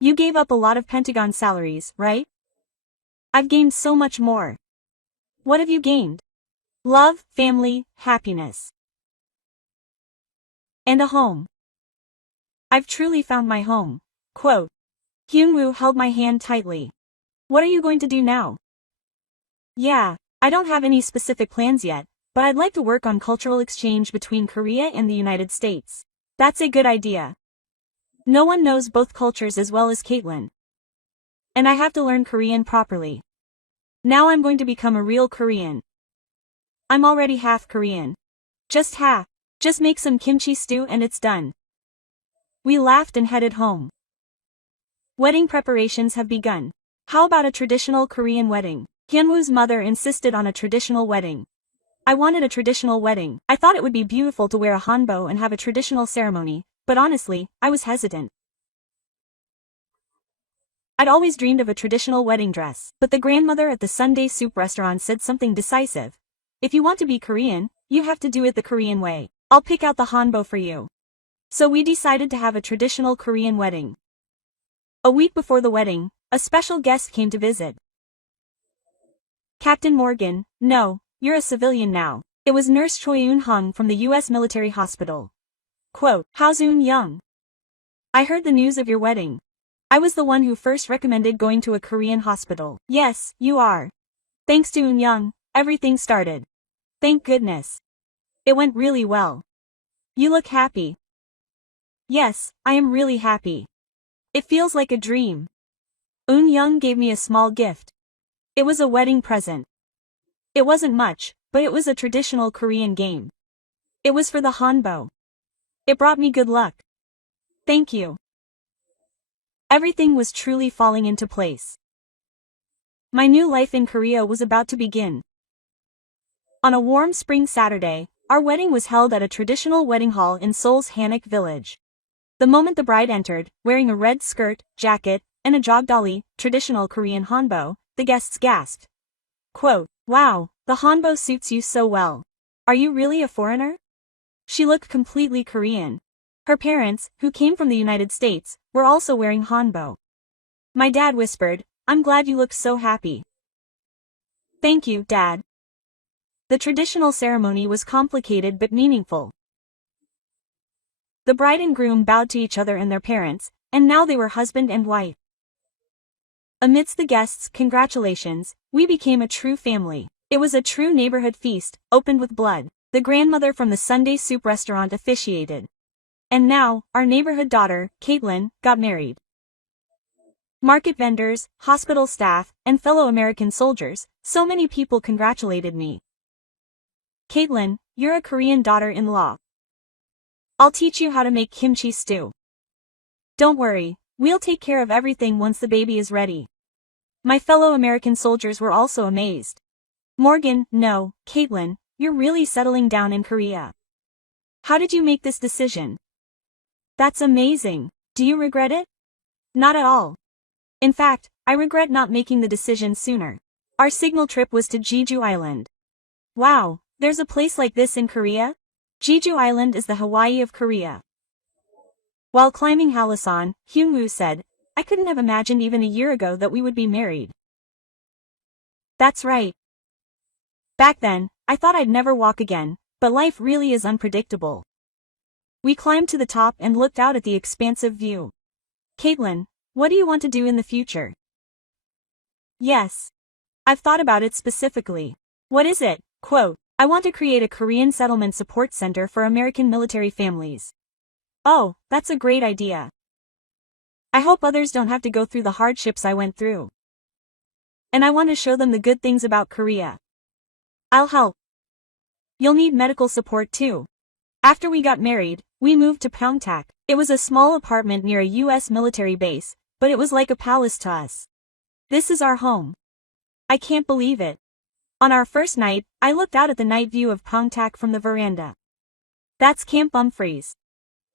You gave up a lot of Pentagon salaries, right? I've gained so much more. What have you gained? Love, family, happiness. And a home. I've truly found my home. Quote. Hyungwoo held my hand tightly. What are you going to do now? Yeah, I don't have any specific plans yet, but I'd like to work on cultural exchange between Korea and the United States. That's a good idea. No one knows both cultures as well as Caitlin. And I have to learn Korean properly. Now I'm going to become a real Korean. I'm already half Korean. Just half. Just make some kimchi stew and it's done. We laughed and headed home. Wedding preparations have begun. How about a traditional Korean wedding? Hyunwoo's mother insisted on a traditional wedding. I wanted a traditional wedding. I thought it would be beautiful to wear a hanbok and have a traditional ceremony, but honestly, I was hesitant. I'd always dreamed of a traditional wedding dress, but the grandmother at the Sunday soup restaurant said something decisive. If you want to be Korean, you have to do it the Korean way. I'll pick out the hanbok for you. So we decided to have a traditional Korean wedding. A week before the wedding, a special guest came to visit. Captain Morgan, no, you're a civilian now. It was Nurse Choi Eun-hung from the U.S. military hospital. Quote, how's Eun-young? I heard the news of your wedding. I was the one who first recommended going to a Korean hospital. Yes, you are. Thanks to Eun-young, everything started. Thank goodness. It went really well. You look happy. Yes, I am really happy. It feels like a dream. Eun-young gave me a small gift. It was a wedding present. It wasn't much, but it was a traditional Korean game. It was for the hanbok. It brought me good luck. Thank you. Everything was truly falling into place. My new life in Korea was about to begin. On a warm spring Saturday, our wedding was held at a traditional wedding hall in Seoul's Hanok village. The moment the bride entered, wearing a red skirt, jacket, and a jogdolly, traditional Korean hanbok, the guests gasped. Quote, "Wow, the hanbok suits you so well. Are you really a foreigner?" She looked completely Korean. Her parents, who came from the United States, were also wearing hanbok. My dad whispered, "I'm glad you look so happy." Thank you, Dad. The traditional ceremony was complicated but meaningful. The bride and groom bowed to each other and their parents, and now they were husband and wife. Amidst the guests' congratulations, we became a true family. It was a true neighborhood feast, opened with blood. The grandmother from the Sunday soup restaurant officiated. And now, our neighborhood daughter, Caitlin, got married. Market vendors, hospital staff, and fellow American soldiers, so many people congratulated me. Caitlin, you're a Korean daughter-in-law. I'll teach you how to make kimchi stew. Don't worry, we'll take care of everything once the baby is ready. My fellow American soldiers were also amazed. Morgan, no, Caitlin, you're really settling down in Korea. How did you make this decision? That's amazing. Do you regret it? Not at all. In fact, I regret not making the decision sooner. Our signal trip was to Jeju Island. Wow, there's a place like this in Korea? Jeju Island is the Hawaii of Korea. While climbing Halasan, Hyunwoo said, I couldn't have imagined even a year ago that we would be married. That's right. Back then, I thought I'd never walk again, but life really is unpredictable. We climbed to the top and looked out at the expansive view. Caitlin, what do you want to do in the future? Yes. I've thought about it specifically. What is it? Quote, I want to create a Korean settlement support center for American military families. Oh, that's a great idea. I hope others don't have to go through the hardships I went through. And I want to show them the good things about Korea. I'll help. You'll need medical support too. After we got married, we moved to Pyeongtaek. It was a small apartment near a U.S. military base, but it was like a palace to us. This is our home. I can't believe it. On our first night, I looked out at the night view of Pyeongtaek from the veranda. That's Camp Humphreys.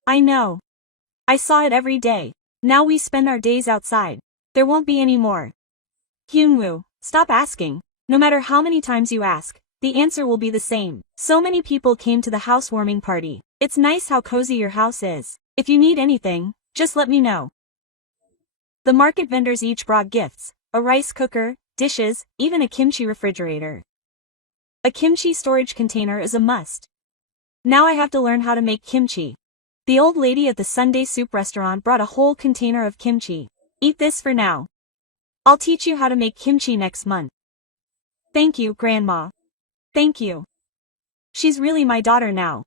I know. I saw it every day. Now we spend our days outside. There won't be any more. Hyunwoo, stop asking. No matter how many times you ask, the answer will be the same. So many people came to the housewarming party. It's nice how cozy your house is. If you need anything, just let me know. The market vendors each brought gifts, a rice cooker, dishes, even a kimchi refrigerator. A kimchi storage container is a must. Now I have to learn how to make kimchi. The old lady at the Sunday soup restaurant brought a whole container of kimchi. Eat this for now. I'll teach you how to make kimchi next month. Thank you, Grandma. Thank you. She's really my daughter now.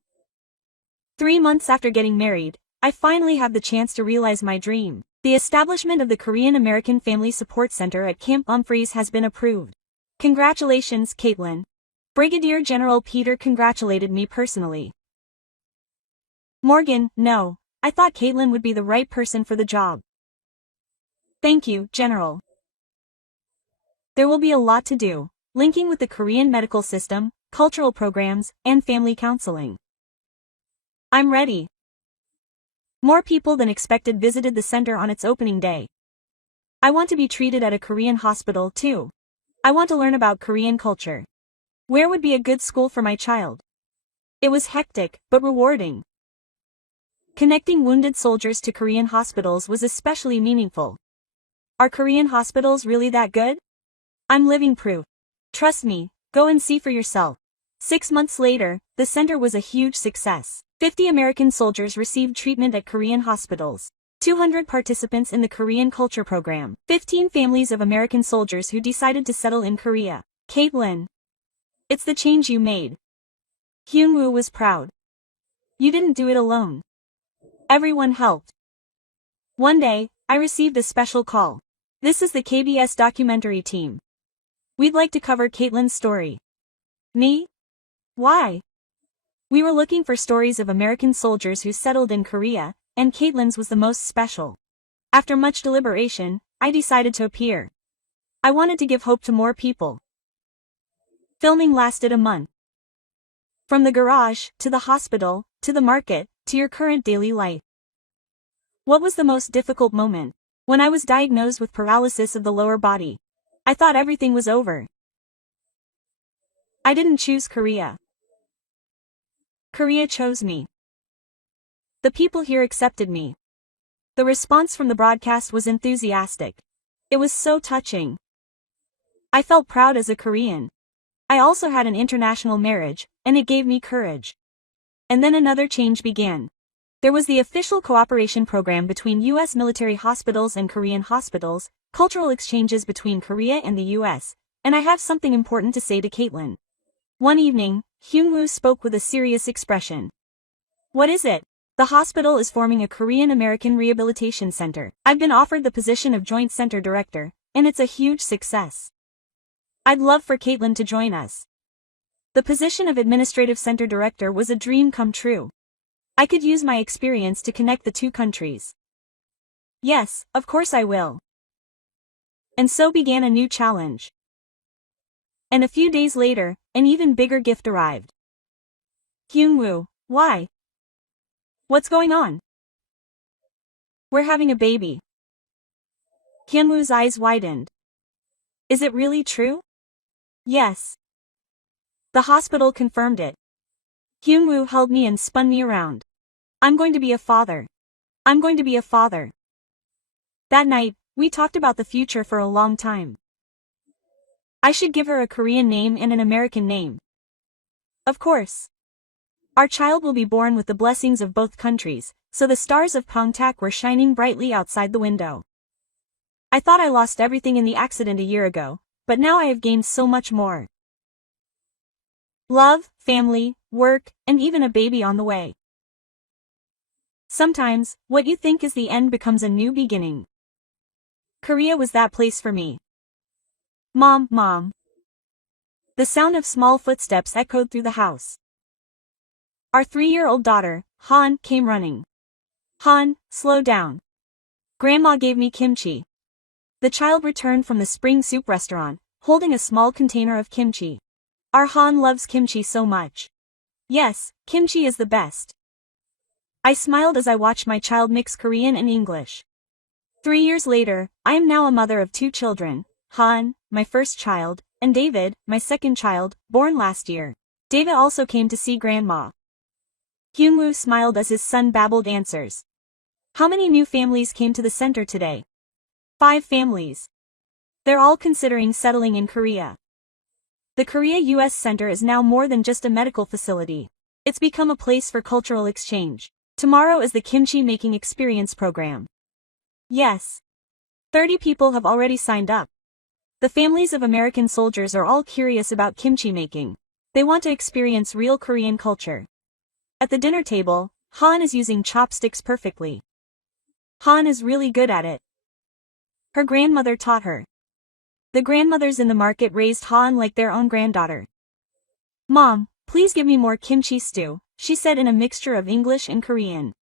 3 months after getting married, I finally have the chance to realize my dream. The establishment of the Korean American Family Support Center at Camp Humphreys has been approved. Congratulations, Caitlin. Brigadier General Peter congratulated me personally. Morgan, no, I thought Caitlin would be the right person for the job. Thank you, General. There will be a lot to do, linking with the Korean medical system, cultural programs, and family counseling. I'm ready. More people than expected visited the center on its opening day. I want to be treated at a Korean hospital too. I want to learn about Korean culture. Where would be a good school for my child? It was hectic, but rewarding. Connecting wounded soldiers to Korean hospitals was especially meaningful. Are Korean hospitals really that good? I'm living proof. Trust me, go and see for yourself. 6 months later, the center was a huge success. 50 American soldiers received treatment at Korean hospitals. 200 participants in the Korean culture program. 15 families of American soldiers who decided to settle in Korea. Caitlin. It's the change you made. Hyunwoo was proud. You didn't do it alone. Everyone helped. One day, I received a special call. This is the KBS documentary team. We'd like to cover Caitlin's story. Me? Why? We were looking for stories of American soldiers who settled in Korea, and Caitlin's was the most special. After much deliberation, I decided to appear. I wanted to give hope to more people. Filming lasted a month. From the garage, to the hospital, to the market, to your current daily life. What was the most difficult moment? When I was diagnosed with paralysis of the lower body. I thought everything was over. I didn't choose Korea. Korea chose me. The people here accepted me. The response from the broadcast was enthusiastic. It was so touching. I felt proud as a Korean. I also had an international marriage, and it gave me courage. And then another change began. There was the official cooperation program between U.S. military hospitals and Korean hospitals, cultural exchanges between Korea and the U.S., and I have something important to say to Caitlin. One evening, Hyungwoo spoke with a serious expression. What is it? The hospital is forming a Korean-American rehabilitation center. I've been offered the position of joint center director, and it's a huge success. I'd love for Caitlin to join us. The position of administrative center director was a dream come true. I could use my experience to connect the two countries. Yes, of course I will. And so began a new challenge. And a few days later, an even bigger gift arrived. Hyungwoo, why? What's going on? We're having a baby. Hyunwoo's eyes widened. Is it really true? Yes. The hospital confirmed it. Hyungwoo held me and spun me around. I'm going to be a father. I'm going to be a father. That night, we talked about the future for a long time. I should give her a Korean name and an American name. Of course. Our child will be born with the blessings of both countries, so the stars of Pyeongtaek were shining brightly outside the window. I thought I lost everything in the accident a year ago, but now I have gained so much more. Love, family, work, and even a baby on the way. Sometimes, what you think is the end becomes a new beginning. Korea was that place for me. Mom, Mom. The sound of small footsteps echoed through the house. Our 3-year-old daughter, Han, came running. Han, slow down. Grandma gave me kimchi. The child returned from the spring soup restaurant, holding a small container of kimchi. Our Han loves kimchi so much. Yes, kimchi is the best. I smiled as I watched my child mix Korean and English. 3 years later, I am now a mother of 2 children, Han, my first child, and David, my second child, born last year. David also came to see Grandma. Hyungwoo smiled as his son babbled answers. How many new families came to the center today? 5 families. They're all considering settling in Korea. The Korea-US Center is now more than just a medical facility. It's become a place for cultural exchange. Tomorrow is the kimchi making experience program. Yes. 30 people have already signed up. The families of American soldiers are all curious about kimchi making. They want to experience real Korean culture. At the dinner table, Han is using chopsticks perfectly. Han is really good at it. Her grandmother taught her. The grandmothers in the market raised Han like their own granddaughter. Mom, please give me more kimchi stew, she said in a mixture of English and Korean.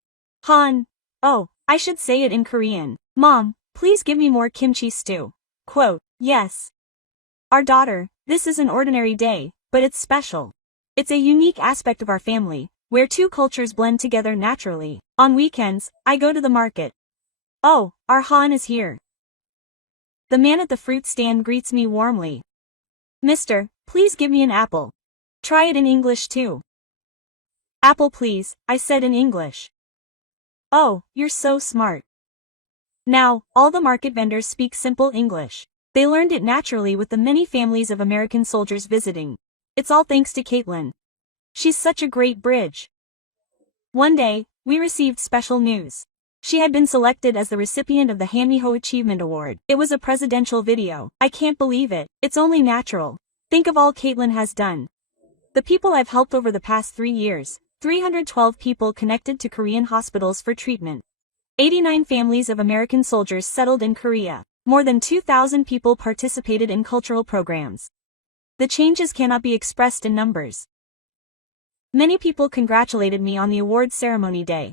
Han, oh, I should say it in Korean. Mom, please give me more kimchi stew. Quote, yes. Our daughter, this is an ordinary day, but it's special. It's a unique aspect of our family, where 2 cultures blend together naturally. On weekends, I go to the market. Oh, our Han is here. The man at the fruit stand greets me warmly. Mister, please give me an apple. Try it in English too. Apple please, I said in English. Oh, you're so smart. Now, all the market vendors speak simple English. They learned it naturally with the many families of American soldiers visiting. It's all thanks to Caitlin. She's such a great bridge. One day, we received special news. She had been selected as the recipient of the Hanmiho Achievement Award. It was a presidential video. I can't believe it. It's only natural. Think of all Caitlin has done. The people I've helped over the past 3 years, 312 people connected to Korean hospitals for treatment. 89 families of American soldiers settled in Korea. More than 2,000 people participated in cultural programs. The changes cannot be expressed in numbers. Many people congratulated me on the award ceremony day.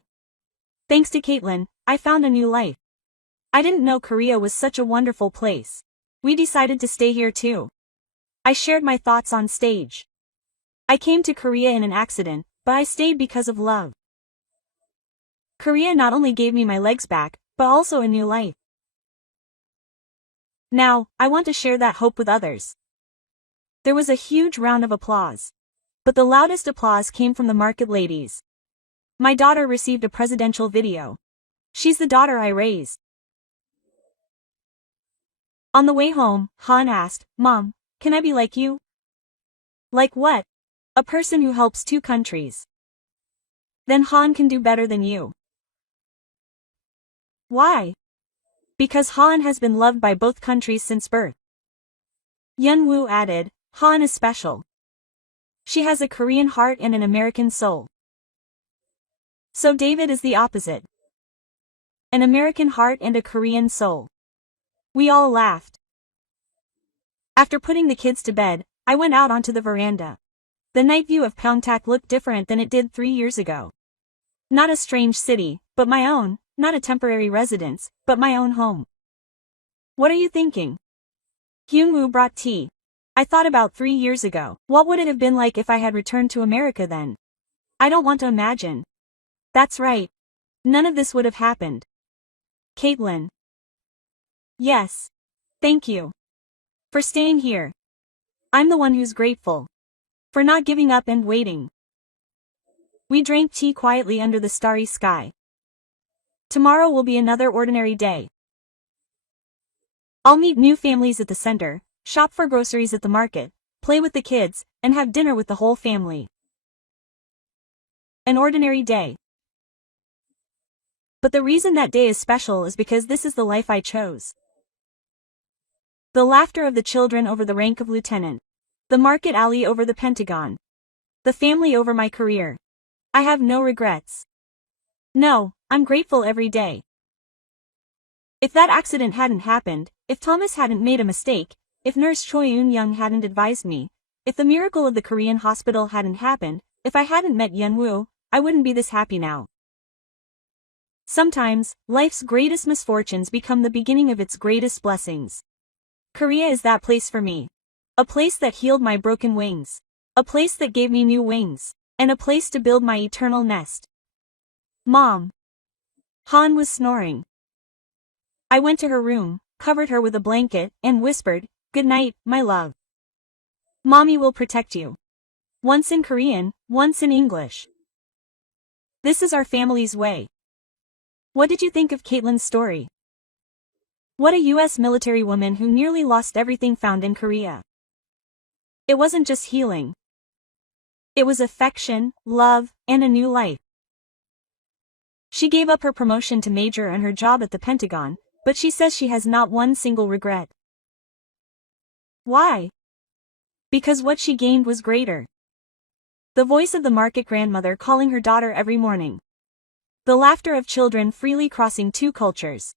Thanks to Caitlin, I found a new life. I didn't know Korea was such a wonderful place. We decided to stay here too. I shared my thoughts on stage. I came to Korea in an accident, but I stayed because of love. Korea not only gave me my legs back, but also a new life. Now, I want to share that hope with others. There was a huge round of applause. But the loudest applause came from the market ladies. My daughter received a presidential video. She's the daughter I raised. On the way home, Han asked, "Mom, can I be like you?" Like what? A person who helps two countries. Then Han can do better than you. Why? Because Han has been loved by both countries since birth. Yunwoo added, Han is special. She has a Korean heart and an American soul. So David is the opposite. An American heart and a Korean soul. We all laughed. After putting the kids to bed, I went out onto the veranda. The night view of Pyeongtaek looked different than it did 3 years ago. Not a strange city, but my own, not a temporary residence, but my own home. What are you thinking? Hyunwoo brought tea. I thought about 3 years ago. What would it have been like if I had returned to America then? I don't want to imagine. That's right. None of this would have happened. Caitlin. Yes. Thank you. For staying here. I'm the one who's grateful. For not giving up and waiting. We drank tea quietly under the starry sky. Tomorrow will be another ordinary day. I'll meet new families at the center, shop for groceries at the market, play with the kids, and have dinner with the whole family. An ordinary day. But the reason that day is special is because this is the life I chose. The laughter of the children over the rank of lieutenant. The market alley over the Pentagon. The family over my career. I have no regrets. No, I'm grateful every day. If that accident hadn't happened, if Thomas hadn't made a mistake, if Nurse Choi Eun-young hadn't advised me, if the miracle of the Korean hospital hadn't happened, if I hadn't met Yunwoo, I wouldn't be this happy now. Sometimes, life's greatest misfortunes become the beginning of its greatest blessings. Korea is that place for me. A place that healed my broken wings. A place that gave me new wings. And a place to build my eternal nest. Mom. Han was snoring. I went to her room, covered her with a blanket, and whispered, "Good night, my love. Mommy will protect you." Once in Korean, once in English. This is our family's way. What did you think of Caitlin's story? What a U.S. military woman who nearly lost everything found in Korea. It wasn't just healing. It was affection, love, and a new life. She gave up her promotion to major and her job at the Pentagon, but she says she has not one single regret. Why? Because what she gained was greater. The voice of the market grandmother calling her daughter every morning. The laughter of children freely crossing two cultures.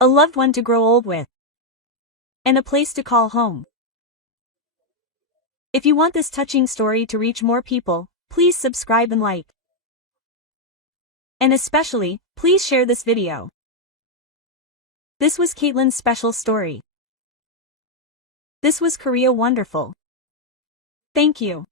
A loved one to grow old with. And a place to call home. If you want this touching story to reach more people, please subscribe and like. And especially, please share this video. This was Caitlin's special story. This was Korea Wonderful. Thank you.